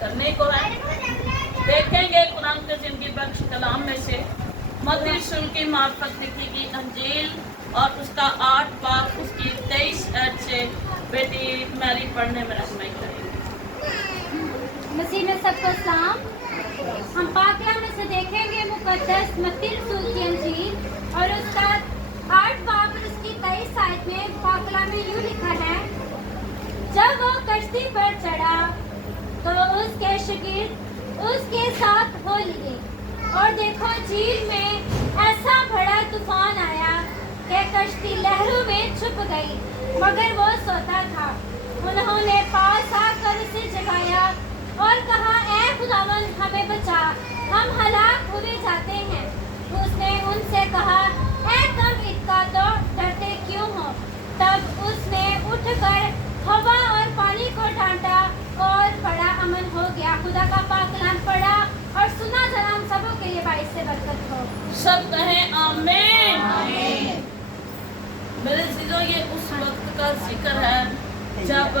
करने को है। देखेंगे कुरान के जिंदगी बख्श कलाम में से मत्ती रसूल की मार्फत लिखी गई अंजील और उसका 8 बाब उसकी 23 आयत से बेटी मैरी पढ़ने में रहनुमाई करेंगी। मसीह में सबको सलाम। हम पाकला में से देखेंगे मुकद्दस मत्ती रसूल की अंजील और उसका 8 बाब उसकी 23 आयत में पाकला में यूं लिखा है, जब वो कश्ती पर चढ़ा तो उसके शागिर्द उसके साथ हो लिए और देखो झील में ऐसा बड़ा तूफान आया कि कश्ती लहरों में छुप गई, मगर वो सोता था। उन्होंने पास आकर उसे जगाया और कहा, ऐ खुदावन हमें बचा, हम हलाक हुए जाते हैं। उसने उनसे कहा, ऐ कम इत्का तो डरते क्यों हो? तब उसने उठकर हवा और पानी को डांटा और बड़ा अमन हो गया। खुदा का पाक कलाम पढ़ा और सुना जरा हम सबों के लिए बाइस से बरकत हो। सब कहें आमीन। मेरे अज़ीज़ों, ये उस वक्त का जिक्र है जब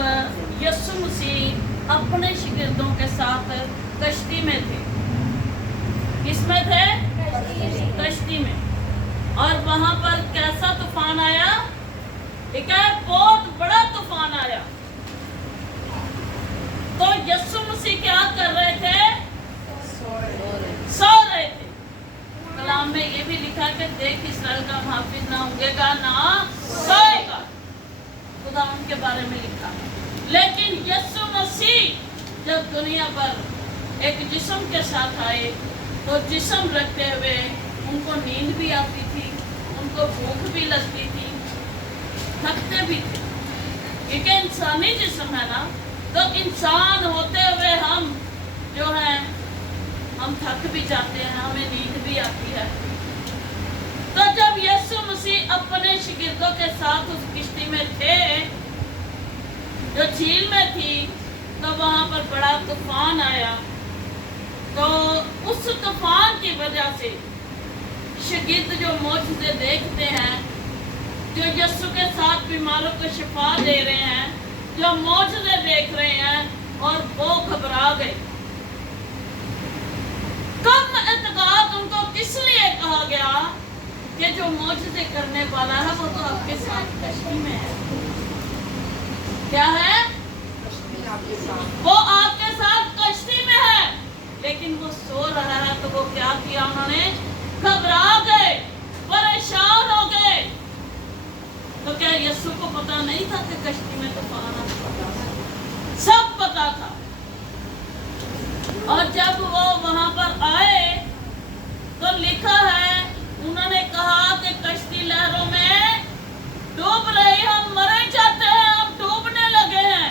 यीशु मसीह अपने शागिर्दों के साथ कश्ती में थे। किसमें थे? कश्ती में। और वहां पर कैसा तूफान आया? एक बहुत बड़ा तूफान आया। तो यीशु मसीह क्या कर रहे थे? सो रहे थे। कलाम में ये भी लिखा कि देख इस्राएल का हाफिज ना उगेगा ना सोएगा। खुदा उनके बारे में लिखा। लेकिन यीशु मसीह जब दुनिया पर एक जिस्म के साथ आए तो जिस्म रखते हुए उनको नींद भी आती थी, उनको भूख भी लगती थी, थकते भी थे, क्योंकि इंसानी जिस्म है ना। तो इंसान होते हुए हम जो है हम थक भी जाते हैं, हमें नींद भी आती है। तो जब यीशु मसीह अपने शागिर्दों के साथ उस किश्ती में थे जो झील में थी, तो वहां पर बड़ा तूफान आया। तो उस तूफान की वजह से शागिर्द जो मौजूदे देखते हैं, जो यीशु के साथ बीमारों को शिफा दे रहे हैं, जो मौजूदे देख रहे हैं, और वो घबरा गए। कम एतकाद उनको किस लिए कहा गया कि जो मौजूदे करने वाला है वो तो आपके साथ कश्ती में है। क्या है? वो आपके साथ कश्ती में है, लेकिन वो सो रहा है। तो वो क्या किया उन्होंने? घबरा गए, परेशान हो गए। तो क्या यीशु को पता नहीं था कि कश्ती में तूफान आता? सब पता था। और जब वो वहां पर आए तो लिखा है, उन्होंने कहा कि कश्ती लहरों में डूब रही, हम मरे जाते हैं, हम डूबने लगे हैं।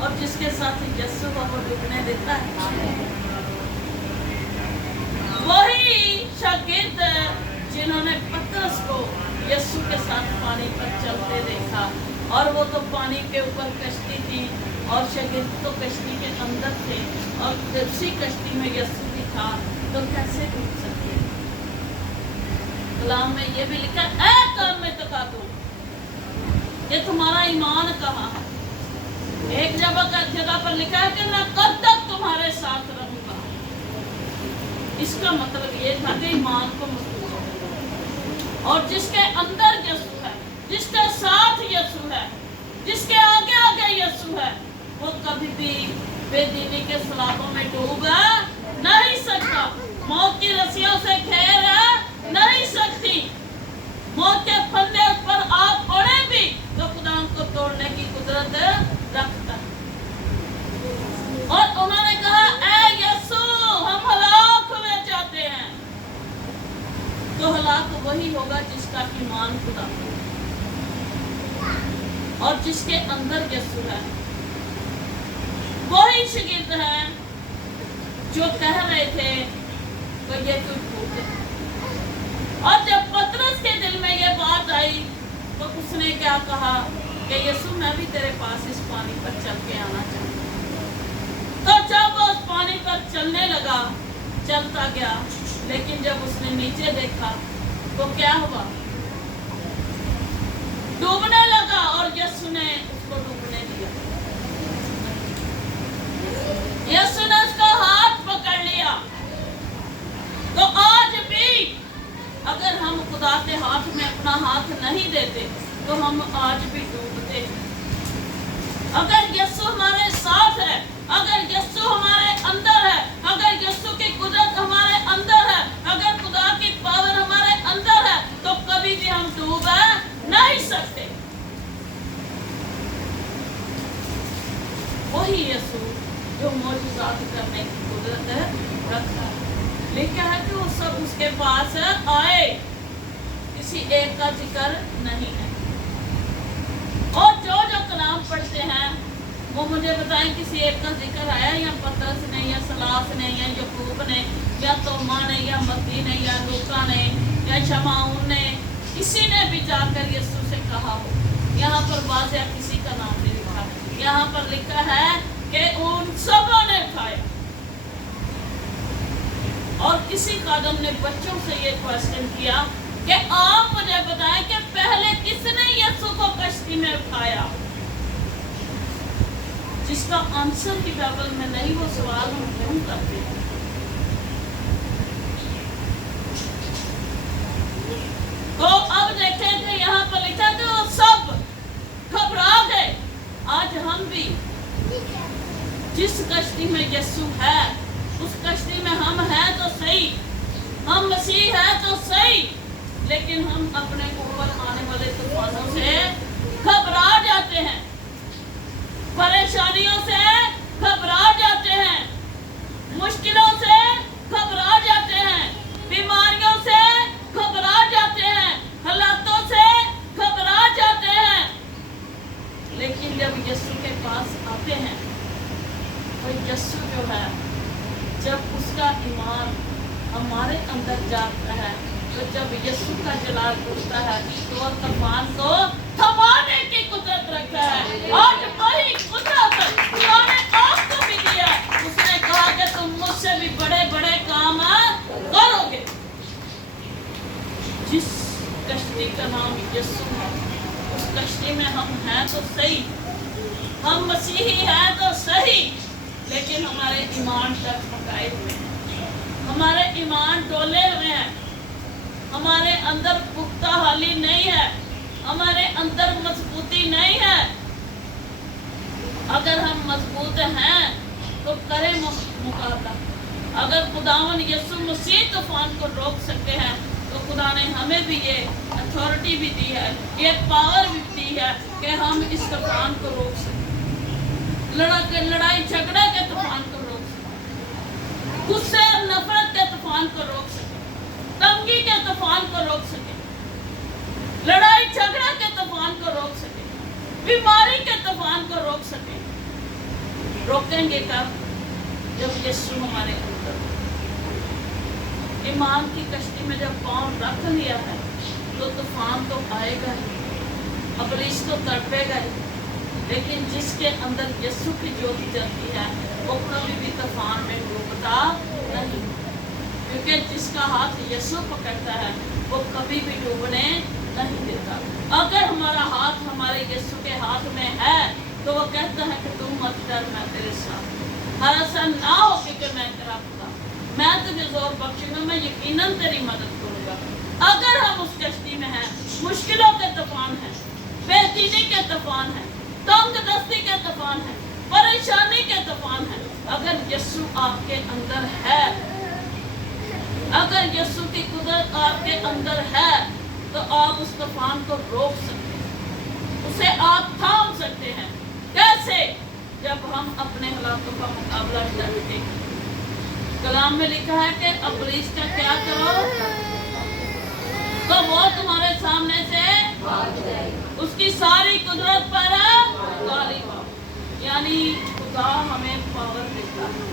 और जिसके साथ यीशु को वो डूबने देता है, वही शागिर्द जिन्होंने पतरस को यीशु के साथ पानी पर चलते देखा, और वो तो पानी के ऊपर कश्ती थी और शागिर्द तो कश्ती के अंदर थे, और उसी कश्ती में यीशु भी था, तो कैसे डूब सकते? कलाम में ये भी लिखा, ऐ कम में तकातू, ये तुम्हारा ईमान कहाँ है? एक जगह पर लिखा है कि मैं कब तक तुम्हारे साथ रहूंगा। इसका मतलब ये था कि ईमान को मजबूत करो, और जिसके अंदर यीशु है, जिसके साथ यीशु है, जिसके आगे आगे यीशु है, वो कभी भी बेदीनी के सलाबों में डूब नहीं सकता। मौत की रस्सियों से घेर नहीं सकती। मौत के फंदे पर आप पड़े भी तो खुदा उनको तोड़ने की कुदरत रखता है। और उन्होंने कहा, ऐ यीशु, हम हलाक हुए जाते हैं। तो हलाक वही होगा जिसका ईमान खुदा और जिसके अंदर यीशु है। वही शागिर्द है जो कह रहे थे तो ये तो झूठ है। और जब पतरस के दिल में ये बात आई तो उसने क्या कहा कि यीशु, मैं भी तेरे पास इस पानी पर चल के आना चाहता हूं। तो जब वो उस पानी पर चलने लगा, चलता गया, लेकिन जब उसने नीचे देखा तो क्या हुआ? डूबने लगा, और यीशु ने उसको डूबने दिया। तो हम आज भी डूबते हैं। अगर यीशु हमारे साथ है, अगर यीशु हमारे अंदर है, अगर यीशु की कुदरत हमारे अंदर है, अगर खुदा की पावर हमारे अंदर है, तो कभी भी हम डूब नहीं सकते। वही यीशु जो मौजूदात करने की कुदरत रखता है, लिखा है कि वो सब उसके पास आए, किसी एक का जिक्र नहीं है। और जो जो कलाम पढ़ते हैं वो मुझे बताएं किसी एक का जिक्र आया, या पतरस ने, या सलास ने, या यकूब ने, या तोमा ने, या मत्ती ने, या लूका ने, या शमाउन ने, किसी ने भी जाकर यीशु से कहा हो? यहाँ पर वाज़ेह किसी का नाम नहीं लिखा, यहाँ पर लिखा है कि उन सबों ने उठाया। और किसी कादम ने बच्चों से ये क्वेश्चन किया कि आप मुझे बताएं कि पहले किसने यीशु को कश्ती में उठाया? जिसका आंसर की बाइबल में नहीं, वो सवाल हम क्यों करते हैं? तो अब देखें कि यहाँ पर लिखा कि वो सब घबरा गए। आज हम भी जिस कश्ती में यीशु है, उस कश्ती में हम हैं तो सही, हम मसीह है तो सही, लेकिन हम अपने ऊपर आने वाले तूफानों से घबरा जाते हैं, परेशानियों से घबरा जाते हैं, मुश्किलों से घबरा जाते हैं, बीमारियों से घबरा जाते हैं, हालातों से घबरा जाते हैं। लेकिन जब यीशु के पास आते हैं, तो यीशु जो है, जब उसका ईमान हमारे अंदर जाता है, तो जब यीशु का जलाल उठता है, तो तूफान को थमाने की कुदरत रखता है। आज वही कुदरत खुदा ने आपको भी दिया। उसने कहा कि तुम मुझसे भी बड़े बड़े काम करोगे। जिस कश्ती का नाम यीशु है, उस कश्ती में हम हैं तो सही, हम मसीही हैं तो सही, लेकिन हमारे ईमान तक पकाए हुए हैं, हमारे ईमान डोले हुए हैं, हमारे अंदर पुख्ता हाली नहीं है, हमारे अंदर मजबूती नहीं है। अगर हम मजबूत हैं तो करें मुकाबला। अगर खुदावन यीशु मसीह तूफान को रोक सकते हैं, तो खुदा ने हमें भी ये अथॉरिटी भी दी है, ये पावर भी दी है कि हम इस तूफान को रोक सकें, लड़ाई झगड़ा के तूफान को रोक सकें, गुस्से और नफरत के तूफान को रोक सकें, तंगी के तूफान को रोक सकें, लड़ाई झगड़ा के तूफान को रोक सकें, बीमारी के तूफान को रोक सकें। रोकेंगे कब? जब यीशु हमारे अंदर हो। ईमान की कश्ती में जब पांव रख लिया है, तो तूफान तो आएगा ही, इब्लीस तो तड़पेगा ही, लेकिन जिसके अंदर यीशु की ज्योति जलती है, वो कभी भी तूफान में डूबता नहीं, क्योंकि जिसका हाथ यीशु पकड़ता है, वो कभी भी डूबने नहीं देता। अगर हमारा हाथ हमारे यीशु के हाथ में है, तो वो कहता है कि तुम मत डर, मैं तेरे साथ हूं। हरासा ना हो कि मैं तेरा खुदा, मैं तुझे जोर बख्शूंगा, मैं यकीनन तेरी मदद करूंगा। अगर हम उस कश्ती में हैं, मुश्किलों के तूफान है, बेचैनी के तूफान है, तंग दस्ती के तूफान है, परेशानी के तूफान है, अगर यीशु आपके अंदर है, अगर यीशु की कुदरत आपके अंदर है, तो आप उस तूफान को रोक सकते हैं, उसे आप थाम सकते हैं। कैसे? जब हम अपने हालातों का मुकाबला करते हैं। कलाम में लिखा है कि इब्लीस का क्या करो तो वो तुम्हारे सामने से उसकी सारी कुदरत पर गालिब हो। यानी खुदा हमें पावर देता है,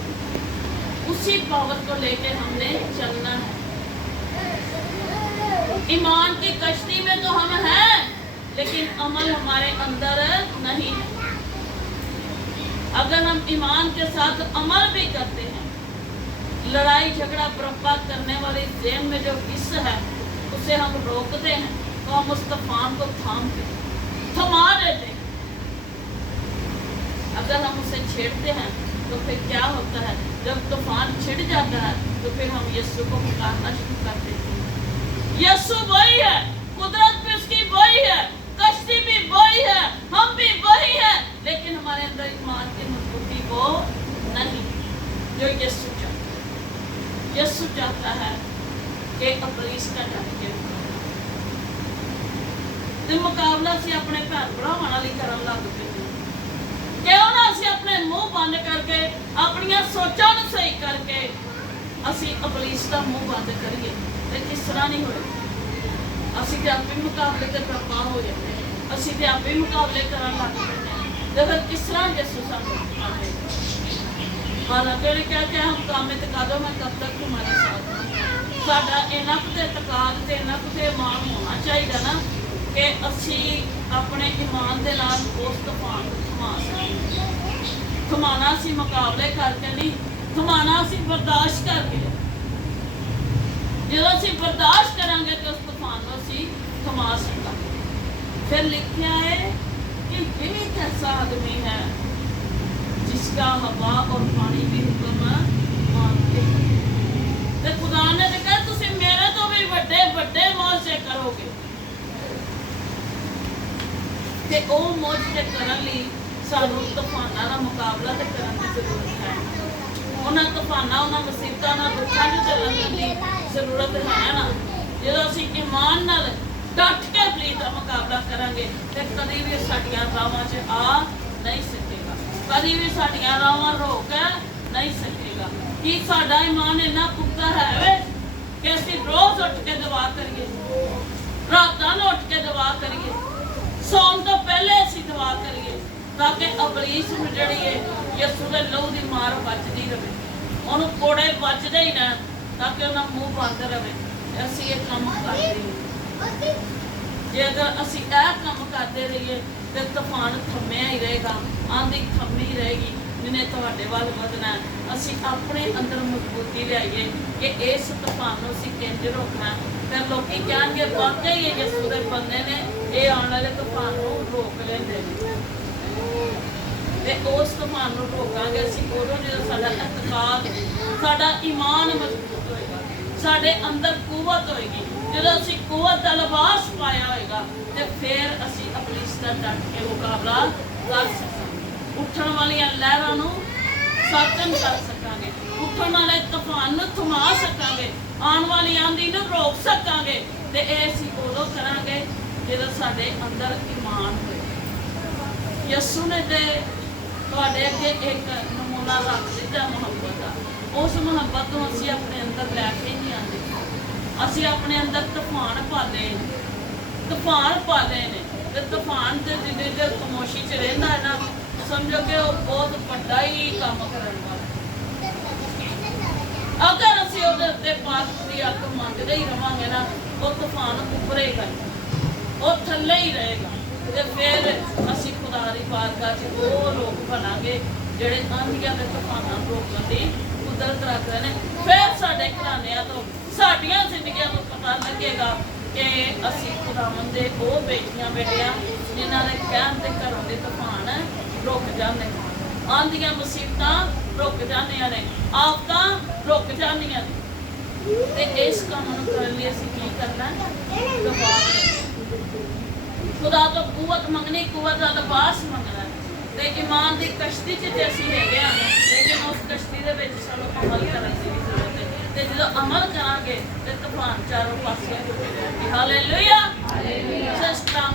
उसी पावर को लेकर हमने चलना है। ईमान की कश्ती में तो हम हैं, लेकिन अमल हमारे अंदर नहीं है। अगर हम ईमान के साथ अमल भी करते हैं, लड़ाई झगड़ा बर्बाद करने वाली जेन में जो हिस्सा है, उसे हम रोकते हैं, तो हम उस तूफान को थमा देते हैं। अगर हम उसे छेड़ते हैं, तो फिर क्या होता है? जब तूफान छिड़ जाता है, तो फिर हम यीशु को पुकारना शुरू कर देते हैं। यीशु वही है, कुदरत भी उसकी वही है, कश्ती भी वही है, हम भी वही है, लेकिन हमारे अंदर ईमान की मजबूती वो नहीं जो यीशु चाहता है। यीशु चाहता है कि इब्लीस का डट के ਤੇ ਮੁਕਾਬਲਾ ਅਸੀਂ ਆਪਣੇ ਭੈਣ ਭਰਾਵਾਂ ਨਾਲ ਹੀ ਕਰਨ ਲੱਗ ਪਏ ਕਿਉਂ ਨਾ ਅਸੀਂ ਆਪਣੇ ਮੂੰਹ ਬੰਦ ਕਰਕੇ ਆਪਣੀਆਂ ਸੋਚਾਂ ਨੂੰ ਸਹੀ ਕਰਕੇ ਅਸੀਂ ਇਬਲੀਸ ਦਾ ਮੂੰਹ ਬੰਦ ਕਰੀਏ ਤੇ ਕਿਸ ਤਰ੍ਹਾਂ ਨਹੀਂ ਹੋਏ ਅਸੀਂ ਤੇ ਆਪੇ ਮੁਕਾਬਲੇ ਤੇ ਬਰਪਾ ਹੋ ਜਾਂਦੇ ਅਸੀਂ ਤੇ ਆਪੇ ਮੁਕਾਬਲੇ ਕਰਨ ਲੱਗ ਪੈਂਦੇ ਤੇ ਫਿਰ ਕਿਸ ਤਰ੍ਹਾਂ ਯਿਸੂ ਸਾਨੂੰ ਆਵੇ ਹਾਲਾਂਕਿ ਨੇ ਕਿਹਾ ਕਿ ਹਮ ਕਾਮੇ ਤੇ ਕਾਦੋ ਮੈਂ ਕਬ ਤੱਕ ਤੁਹਾਡੇ ਸਾਥ ਸਾਡਾ ਇਹਨਾਂ ਕੁ ਤਕਾਦ ਤੇ ਇਹਨਾਂ ਕੁ ਇਮਾਨ ਹੋਣਾ ਚਾਹੀਦਾ ਨਾ ਕਿ ਅਸੀਂ ਆਪਣੇ ਈਮਾਨ ਦੇ ਨਾਲ ਉਸ ਤੂਫਾਨ ਨੂੰ ਥਮਾ ਸਕੀਏ ਥਮਾਣਾ ਅਸੀਂ ਮੁਕਾਬਲੇ ਕਰਕੇ ਨਹੀਂ ਥਮਾਣਾ ਅਸੀਂ ਬਰਦਾਸ਼ਤ ਕਰਕੇ ਜਦੋਂ ਅਸੀਂ ਬਰਦਾਸ਼ਤ ਕਰਾਂਗੇ ਤੇ ਉਸ ਤੂਫਾਨ ਨੂੰ ਅਸੀਂ ਥਮਾ ਸਕਾਂਗੇ ਫਿਰ ਲਿਖਿਆ ਹੈ कि वही कैसा आदमी है जिसका हवा और पानी भी हुक्म मानते हैं ते खुदा ने कहा तुसी मेरे तो भी बड़े बड़े मौजे करोगे ਤੇ ਉਹ ਮੌਜੂਦ ਕਰਨ ਲਈ ਸਾਨੂੰ ਤੂਫਾਨਾਂ ਦਾ ਮੁਕਾਬਲਾ ਤੇ ਕਰਨ ਦੀ ਜ਼ਰੂਰਤ ਹੈ ਉਹਨਾਂ ਤੂਫਾਨਾਂ ਉਹਨਾਂ ਮੁਸੀਬਤਾਂ ਨਾਲ ਦੁੱਖਾਂ ਨੂੰ ਝੱਲਣ ਦੀ ਜ਼ਰੂਰਤ ਹੈ ਨਾ ਜਦੋਂ ਅਸੀਂ ਈਮਾਨ ਨਾਲ ਡਟ ਕੇ ਇਬਲੀਸ ਦਾ ਮੁਕਾਬਲਾ ਕਰਾਂਗੇ ਤੇ ਕਦੀ ਵੀ ਸਾਡੀਆਂ ਰਾਹਾਂ 'ਚ ਆ ਨਹੀਂ ਸਕੇਗਾ ਕਦੀ ਵੀ ਸਾਡੀਆਂ ਰਾਹਾਂ ਰੋਕ ਨਹੀਂ ਸਕੇਗਾ ਕੀ ਸਾਡਾ ਈਮਾਨ ਇੰਨਾ ਪੁਖਤਾ ਹੈ ਵੇ ਕਿ ਅਸੀਂ ਰੋਜ਼ ਉੱਠ ਕੇ ਦੁਆ ਕਰੀਏ ਰਾਤਾਂ ਨੂੰ ਉੱਠ ਕੇ ਦੁਆ ਕਰੀਏ ਸੌਣ ਤੋਂ ਪਹਿਲੇ ਅਸੀਂ ਦੁਆ ਕਰੀਏ ਤਾਂ ਕਿ ਇਬਲੀਸ ਨੂੰ ਜਿਹੜੀ ਹੈ ਯਿਸੂ ਦੇ ਲਹੂ ਦੀ ਮਾਰ ਬਚਦੀ ਰਹੇ ਉਹਨੂੰ ਕੋੜੇ ਬਚਦੇ ਹੀ ਨਾ ਤਾਂ ਕਿ ਉਹਦਾ ਮੂੰਹ ਬੰਦ ਰਹੇ ਅਸੀਂ ਇਹ ਕੰਮ ਕਰਦੇ ਹਾਂ ਜੇ ਅਗਰ ਅਸੀਂ ਇਹ ਕੰਮ ਕਰਦੇ ਰਹੀਏ ਤੇ ਤੂਫਾਨ ਥੰਮਿਆ ਹੀ ਰਹੇਗਾ ਆਂधी ਥੰਮੀ ਰਹੇਗੀ ਜਿਹਨੇ ਤੁਹਾਡੇ ਵੱਲ ਵਧਣਾ ਅਸੀਂ ਆਪਣੇ ਅੰਦਰ ਮਜ਼ਬੂਤੀ ਲਿਆਈਏ ਕਿ ਇਸ ਤੂਫਾਨ ਨੂੰ ਅਸੀਂ ਕਿੰਜ ਰੋਕਣਾ ਫਿਰ ਲੋਕੀ ਕਹਿਣਗੇ ਵਾਕਈ ਇਹ ਯਿਸੂ ਦੇ ਬੰਦੇ ਨੇ ਇਹ ਆਉਣ ਵਾਲੇ ਤੂਫਾਨ ਨੂੰ ਰੋਕ ਲੈਂਦੇ ਨੇ ਤੇ ਉਸ ਤੂਫਾਨ ਨੂੰ ਰੋਕਾਂਗੇ ਅਸੀਂ ਉਦੋਂ ਜਦੋਂ ਸਾਡਾ ਇਤਕਾਦ ਸਾਡਾ ਈਮਾਨ ਮਜ਼ਬੂਤ ਹੋਏਗਾ ਸਾਡੇ ਅੰਦਰ ਕੂਵਤ ਹੋਏਗੀ ਜਦੋਂ ਅਸੀਂ ਕੂਵਤ ਦਾ ਲਿਬਾਸ ਪਾਇਆ ਹੋਏਗਾ ਤੇ ਫਿਰ ਅਸੀਂ ਇਬਲੀਸ ਦਾ ਡਟ ਕੇ ਮੁਕਾਬਲਾ ਕਰ ਸਕਾਂਗੇ ਉੱਠਣ ਵਾਲੀਆਂ ਲਹਿਰਾਂ ਨੂੰ ਸਾਤਨ ਕਰ ਸਕਾਂਗੇ ਉੱਠਣ ਵਾਲੇ ਤੂਫਾਨ ਨੂੰ ਥਮਾ ਸਕਾਂਗੇ ਆਉਣ ਵਾਲੀ ਆਂधी ਨੂੰ ਰੋਕ ਸਕਾਂਗੇ ਤੇ ਇਹ ਅਸੀਂ ਉਦੋਂ ਕਰਾਂਗੇ ਜਦੋਂ ਸਾਡੇ ਅੰਦਰ ਈਮਾਨ ਹੋਏ ਯਿਸੂ ਨੇ ਤੇ ਤੁਹਾਡੇ ਅੱਗੇ ਇੱਕ ਨਮੂਨਾ ਰੱਖ ਦਿੱਤਾ ਮੁਹੱਬਤ ਦਾ ਉਸ ਮੁਹੱਬਤ ਨੂੰ ਅਸੀਂ ਆਪਣੇ ਅੰਦਰ ਲੈ ਕੇ ਨਹੀਂ ਆਉਂਦੇ ਅਸੀਂ ਆਪਣੇ ਅੰਦਰ ਤੂਫਾਨ ਪਾਲੇ ਨੇ ਤੇ ਤੂਫਾਨ ਤੇ ਜਿੰਨੇ ਚਿਰ ਖਾਮੋਸ਼ੀ 'ਚ ਰਹਿੰਦਾ ਹੈ ਨਾ ਸਮਝੋ ਕਿ ਉਹ ਬਹੁਤ ਵੱਡਾ ਹੀ ਕੰਮ ਕਰਨ ਵਾਲਾ ਅਗਰ ਅਸੀਂ ਉਹਦੇ ਉੱਤੇ ਪਾਕ ਦੀ ਅੱਗ ਮੰਗਦੇ ਹੀ ਰਵਾਂਗੇ ਨਾ ਉਹ ਤੂਫਾਨ ਉੱਪਰੇਗਾ ਉਹ ਥੱਲੇ ਹੀ ਰਹੇਗਾ ਤੇ ਫਿਰ ਅਸੀਂ ਖੁਦਾ ਦੀ ਬਾਰਗਾਹ 'ਚ ਉਹ ਲੋਕ ਬਣਾਂਗੇ ਜਿਹੜੇ ਆਂਧੀਆਂ ਦੇ ਤੂਫਾਨਾਂ ਨੂੰ ਰੋਕਣ ਦੀ ਕੁਦਰਤ ਰੱਖਦੇ ਨੇ ਫਿਰ ਸਾਡੇ ਘਰਾਣਿਆਂ ਤੋਂ ਸਾਡੀਆਂ ਜ਼ਿੰਦਗੀਆਂ ਨੂੰ ਪਤਾ ਲੱਗੇਗਾ ਕਿ ਅਸੀਂ ਖੁਦਾਵੰਦ ਦੇ ਉਹ ਬੇਟੀਆਂ ਬੇਟਿਆਂ ਜਿਨ੍ਹਾਂ ਦੇ ਕਹਿਣ ਤੇ ਘਰਾਂ ਦੇ ਤੂਫਾਨ ਰੁਕ ਜਾਂਦੇ ਆਂਧੀਆਂ ਮੁਸੀਬਤਾਂ ਰੁਕ ਜਾਂਦੀਆਂ ਨੇ ਆਫਤਾਂ ਰੁਕ ਜਾਂਦੀਆਂ ਨੇ ਤੇ ਇਸ ਕੰਮ ਨੂੰ ਕਰਨ ਲਈ ਅਸੀਂ ਕੀ ਕਰਨਾ ਦੁਆ ਖੁਦਾ ਤੋਂ ਕੂਵਤ ਮੰਗਣੀ ਕੂਵਤ ਦਾ ਲਿਬਾਸ ਮੰਗਣਾ ਤੇ ਈਮਾਨ ਦੀ ਕਸ਼ਤੀ 'ਚ ਤੇ ਅਸੀਂ ਹੈਗੇ ਹਾਂ ਲੇਕਿਨ ਉਸ ਕਸ਼ਤੀ ਦੇ ਵਿੱਚ ਸਾਨੂੰ ਅਮਲ ਕਰਨ ਦੀ ਜ਼ਰੂਰਤ ਹੈ ਤੇ ਜਦੋਂ ਅਮਲ ਕਰਾਂਗੇ ਤੇ ਤੂਫਾਨ ਚਾਰੋਂ ਪਾਸੇ ਰੁਕ ਜਾਣਗੇ ਹਾਲੇਲੂਇਆ ਹਾਲੇਲੂਇਆ ਸਤਿ ਸ਼੍ਰੀ ਅਕਾਲ।